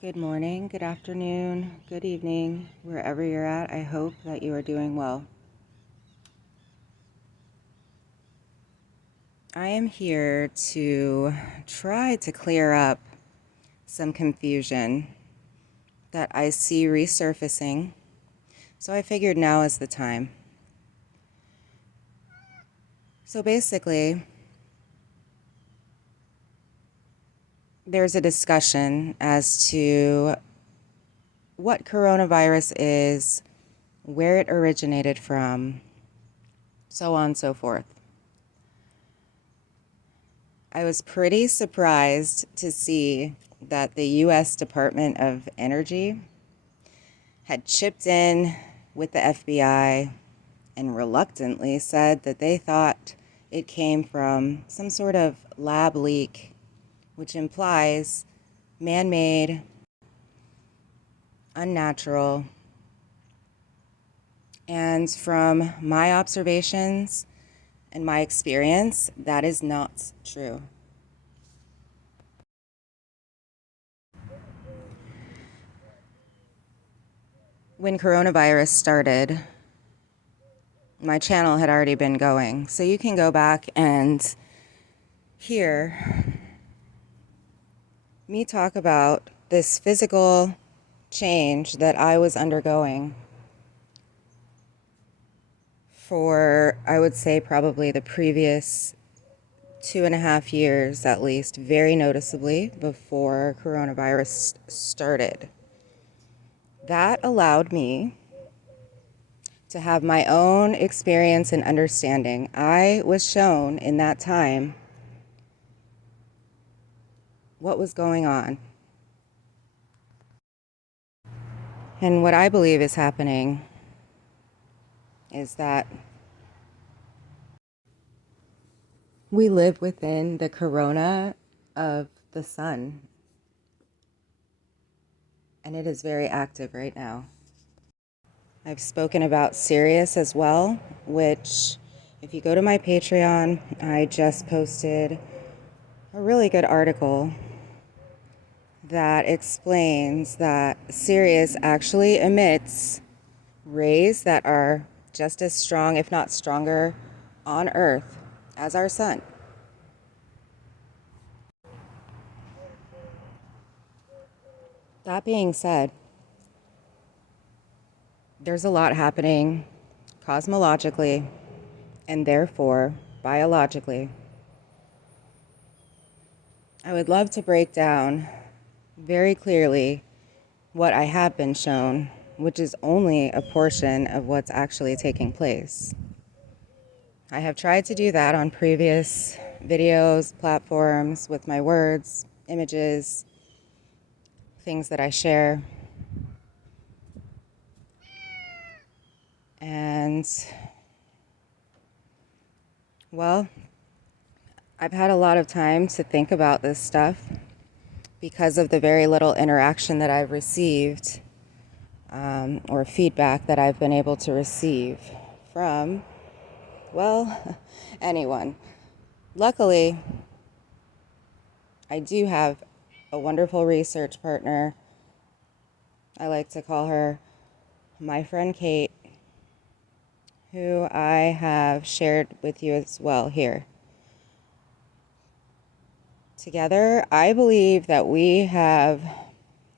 Good morning, good afternoon, good evening, wherever you're at. I hope that you are doing well. I am here to try to clear up some confusion that I see resurfacing, so I figured now is the time. So basically, there's a discussion as to what coronavirus is, where it originated from, so on and so forth. I was pretty surprised to see that the U.S. Department of Energy had chipped in with the FBI and reluctantly said that they thought it came from some sort of lab leak, which implies man-made, unnatural, and from my observations and my experience, that is not true. When coronavirus started, my channel had already been going, so you can go back and hear me talk about this physical change that I was undergoing for, I would say, probably the previous 2.5 years at least, very noticeably before coronavirus started. That allowed me to have my own experience and understanding. I was shown in that time what was going on. And what I believe is happening is that we live within the corona of the sun, and it is very active right now. I've spoken about Sirius as well, which, if you go to my Patreon, I just posted a really good article that explains that Sirius actually emits rays that are just as strong, if not stronger, on Earth as our sun. That being said, there's a lot happening cosmologically and therefore biologically. I would love to break down very clearly what I have been shown, which is only a portion of what's actually taking place. I have tried to do that on previous videos, platforms, with my words, images, things that I share. And, well, I've had a lot of time to think about this stuff because of the very little interaction that I've received, or feedback that I've been able to receive from, well, anyone. Luckily, I do have a wonderful research partner. I like to call her my friend Kate, who I have shared with you as well here. Together, I believe that we have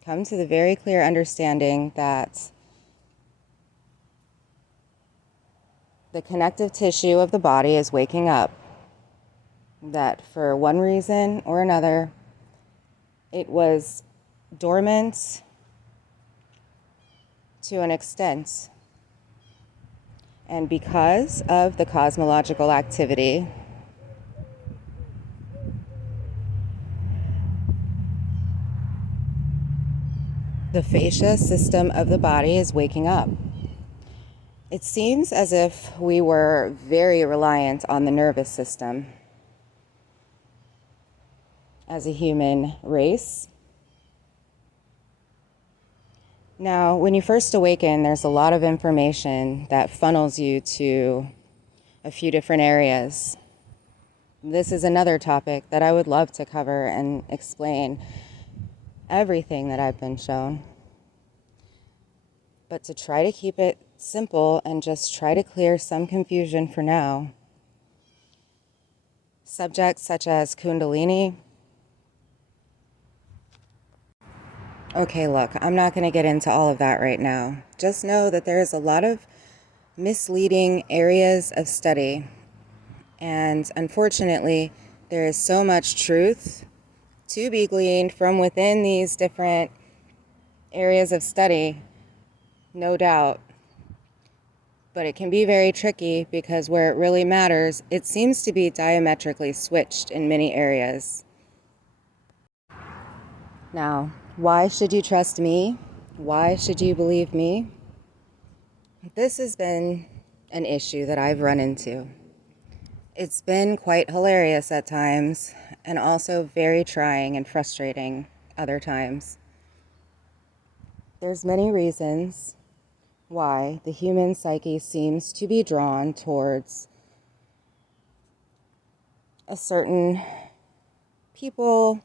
come to the very clear understanding that the connective tissue of the body is waking up, that for one reason or another, it was dormant to an extent. And because of the cosmological activity, the fascia system of the body is waking up. It seems as if we were very reliant on the nervous system as a human race. Now, when you first awaken, there's a lot of information that funnels you to a few different areas. This is another topic that I would love to cover and explain everything that I've been shown. But to try to keep it simple and just try to clear some confusion for now, subjects such as Kundalini. Okay, look, I'm not going to get into all of that right now. Just know that there is a lot of misleading areas of study. And unfortunately, there is so much truth to be gleaned from within these different areas of study, no doubt. But it can be very tricky because where it really matters, it seems to be diametrically switched in many areas. Now, why should you trust me? Why should you believe me? This has been an issue that I've run into. It's been quite hilarious at times, and also very trying and frustrating other times. There's many reasons why the human psyche seems to be drawn towards a certain people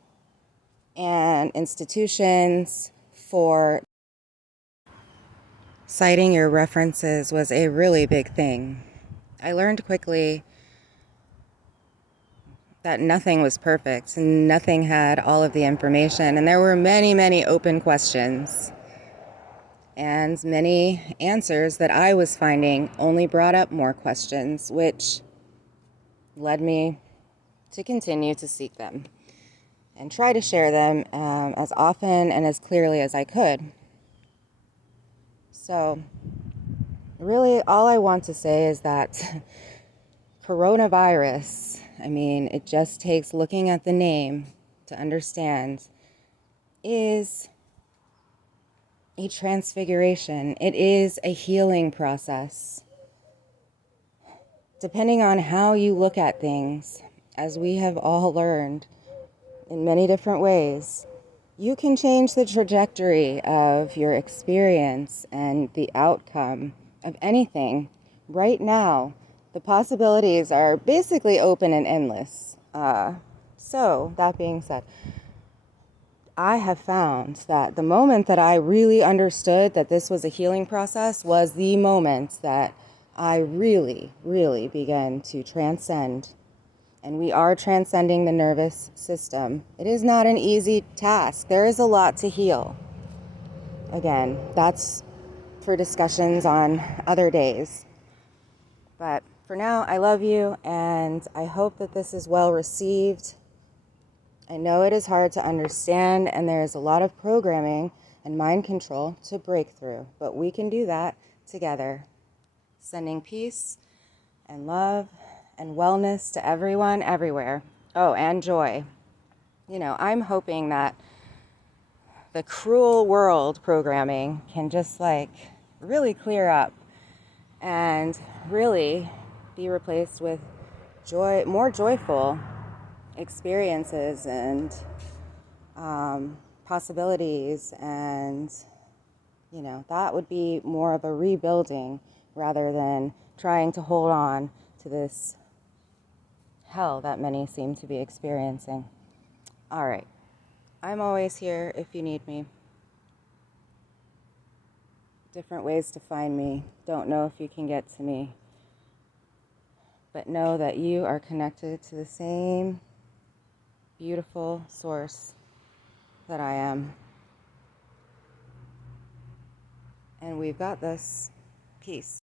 and institutions. For citing your references was a really big thing. I learned quickly that nothing was perfect and nothing had all of the information, and there were many, many open questions. And many answers that I was finding only brought up more questions, which led me to continue to seek them and try to share them as often and as clearly as I could. So, really, all I want to say is that coronavirus, I mean, it just takes looking at the name to understand, is a transfiguration. It is a healing process. Depending on how you look at things, as we have all learned in many different ways, you can change the trajectory of your experience and the outcome of anything. Right now, the possibilities are basically open and endless. So, that being said, I have found that the moment that I really understood that this was a healing process was the moment that I really, really began to transcend. And we are transcending the nervous system. It is not an easy task. There is a lot to heal. Again, that's for discussions on other days. But for now, I love you, and I hope that this is well received. I know it is hard to understand, and there is a lot of programming and mind control to break through, but we can do that together. Sending peace and love and wellness to everyone, everywhere. Oh, and joy. You know, I'm hoping that the cruel world programming can just really clear up and really be replaced with joy, more joyful experiences and possibilities, and that would be more of a rebuilding rather than trying to hold on to this hell that many seem to be experiencing. All right, I'm always here if you need me. Different ways to find me. Don't know if you can get to me, but know that you are connected to the same beautiful source that I am. And we've got this. Peace.